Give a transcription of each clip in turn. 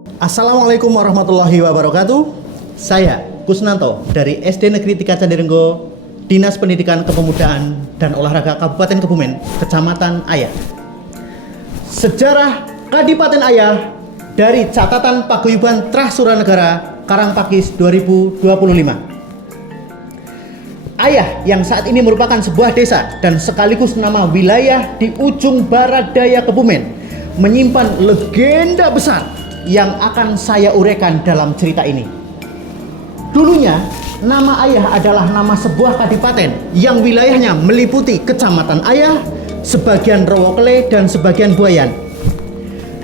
Assalamualaikum warahmatullahi wabarakatuh. Saya Kusnanto dari SD Negeri 3 Candirenggo, Dinas Pendidikan Kepemudaan dan Olahraga Kabupaten Kebumen, Kecamatan Ayah. Sejarah Kadipaten Ayah dari catatan Paguyuban Trah Suranegara Karangpakis 2025. Ayah yang saat ini merupakan sebuah desa dan sekaligus nama wilayah di ujung barat daya Kebumen menyimpan legenda besar yang akan saya uraikan dalam cerita ini. Dulunya, nama Ayah adalah nama sebuah kadipaten yang wilayahnya meliputi Kecamatan Ayah, sebagian Rowokle, dan sebagian Buayan.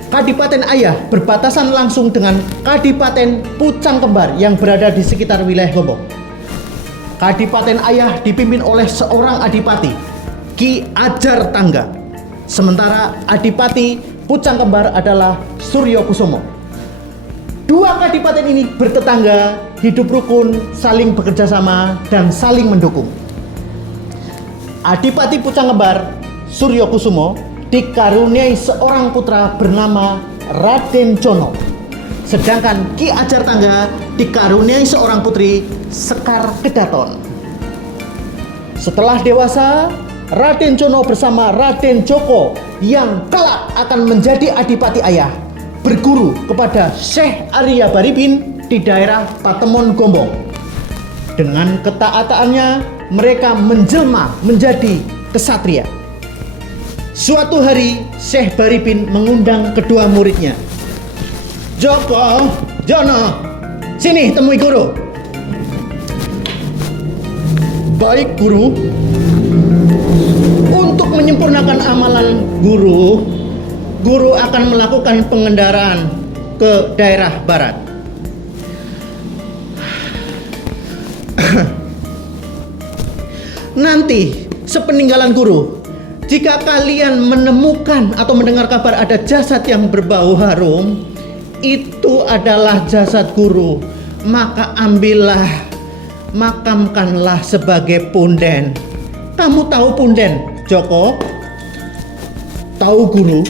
Kadipaten Ayah berbatasan langsung dengan Kadipaten Pucang Kembar yang berada di sekitar wilayah Gombong. Kadipaten Ayah dipimpin oleh seorang adipati, Ki Ajar Tangga. Sementara adipati Pucang Kembar adalah Suryo Kusumo. Dua kadipaten ini bertetangga, hidup rukun, saling bekerja sama, dan saling mendukung. Adipati Pucang Kembar, Suryo Kusumo, dikaruniai seorang putra bernama Raden Jono. Sedangkan Ki Ajar Tangga dikaruniai seorang putri, Sekar Kedaton. Setelah dewasa, Raden Jono bersama Raden Joko yang kelak akan menjadi adipati Ayah berguru kepada Syekh Arya Baribin di daerah Patemon Gombong. Dengan ketaatannya mereka menjelma menjadi kesatria. Suatu hari Syekh Baribin mengundang kedua muridnya. Joko, Jono, sini temui guru. Baik guru. Untuk menyempurnakan amalan guru akan melakukan pengendaraan ke daerah barat. Nanti sepeninggalan guru, jika kalian menemukan atau mendengar kabar ada jasad yang berbau harum, itu adalah jasad guru, maka ambillah, makamkanlah sebagai punden. Kamu tahu punden, Joko? Tahu guru,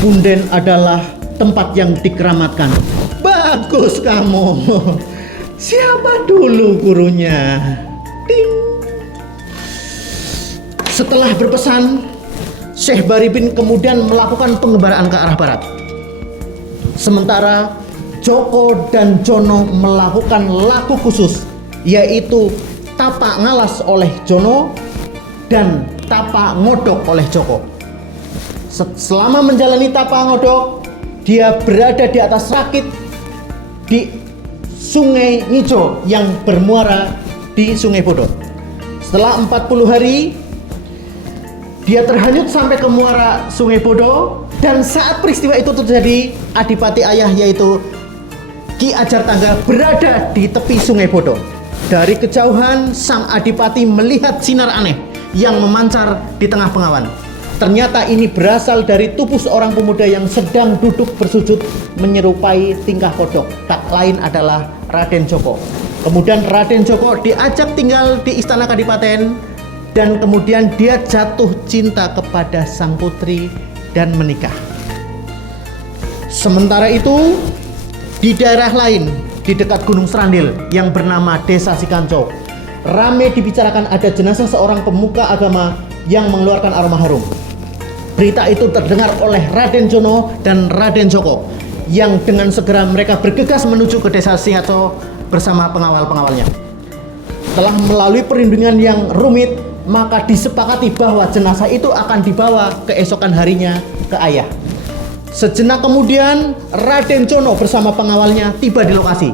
punden adalah tempat yang dikeramatkan. Bagus kamu. Siapa dulu gurunya? Ding. Setelah berpesan, Syekh Baribin kemudian melakukan pengembaraan ke arah barat. Sementara Joko dan Jono melakukan laku khusus, yaitu tapa ngalas oleh Jono dan tapa ngodok oleh Joko. Selama menjalani tapa ngodok, dia berada di atas rakit di Sungai Ngijo yang bermuara di Sungai Bodo. Setelah 40 hari, dia terhanyut sampai ke muara Sungai Bodo, dan saat peristiwa itu terjadi, adipati Ayah yaitu Ki Ajar Tangga berada di tepi Sungai Bodo. Dari kejauhan, sang adipati melihat sinar aneh yang memancar di tengah pengawan. Ternyata ini berasal dari tubuh seorang pemuda yang sedang duduk bersujud menyerupai tingkah kodok. Tak lain adalah Raden Joko. Kemudian Raden Joko diajak tinggal di istana kadipaten, dan kemudian dia jatuh cinta kepada sang putri dan menikah. Sementara itu, di daerah lain di dekat Gunung Serandil yang bernama Desa Sikanco, rame dibicarakan ada jenazah seorang pemuka agama yang mengeluarkan aroma harum. Berita itu terdengar oleh Raden Jono dan Raden Joko, yang dengan segera mereka bergegas menuju ke Desa Sikanco bersama pengawal-pengawalnya. Setelah melalui perundingan yang rumit, maka disepakati bahwa jenazah itu akan dibawa keesokan harinya ke Ayah. Sejenak kemudian, Raden Jono bersama pengawalnya tiba di lokasi.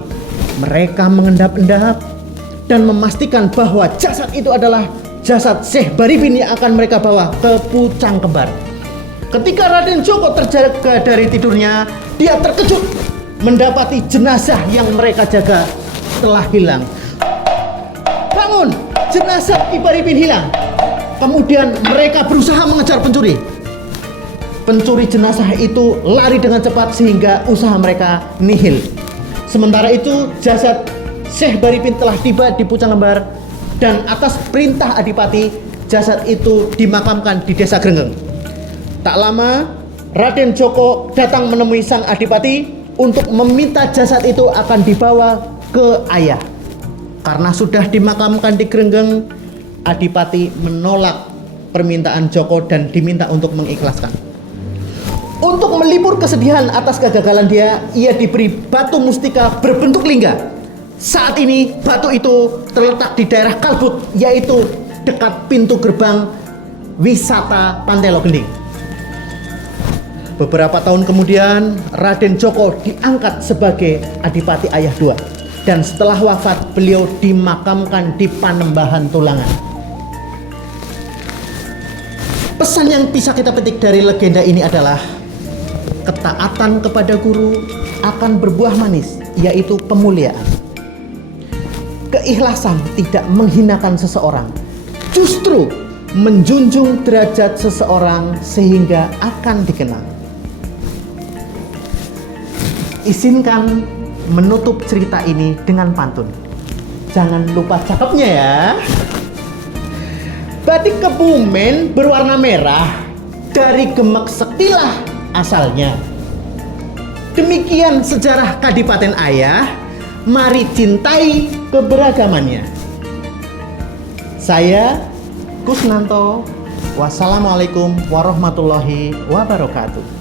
Mereka mengendap-endap dan memastikan bahwa jasad itu adalah jasad Syekh Baribin yang akan mereka bawa ke Pucang Kembar. Ketika Raden Joko terjaga dari tidurnya, dia terkejut mendapati jenazah yang mereka jaga telah hilang. Bangun! Jenazah Ki Baribin hilang. Kemudian mereka berusaha mengejar pencuri. Pencuri jenazah itu lari dengan cepat sehingga usaha mereka nihil. Sementara itu jasad Syekh Baribin telah tiba di Pucang Kembar, dan atas perintah adipati jasad itu dimakamkan di Desa Grenggeng. Tak lama Raden Joko datang menemui sang adipati untuk meminta jasad itu akan dibawa ke ayah. Karena sudah dimakamkan di Grenggeng, Adipati menolak permintaan Joko dan diminta untuk mengikhlaskan. Untuk melipur kesedihan atas kegagalan dia, ia diberi batu mustika berbentuk lingga. Saat ini batu itu terletak di daerah Kalbut, yaitu dekat pintu gerbang wisata Pantai Logending. Beberapa tahun kemudian, Raden Djoko diangkat sebagai Adipati Ayah II, dan setelah wafat beliau dimakamkan di Panembahan Tulangan. Pesan yang bisa kita petik dari legenda ini adalah ketaatan kepada guru akan berbuah manis, yaitu kemuliaan. Keikhlasan tidak menghinakan seseorang, justru menjunjung derajat seseorang sehingga akan dikenal. Izinkan menutup cerita ini dengan pantun. Jangan lupa cakepnya ya. Batik Kebumen berwarna merah, dari Gemek Sektilah asalnya. Demikian sejarah Kadipaten Ayah. Mari cintai keberagamannya. Saya Kusnanto. Wassalamualaikum warahmatullahi wabarakatuh.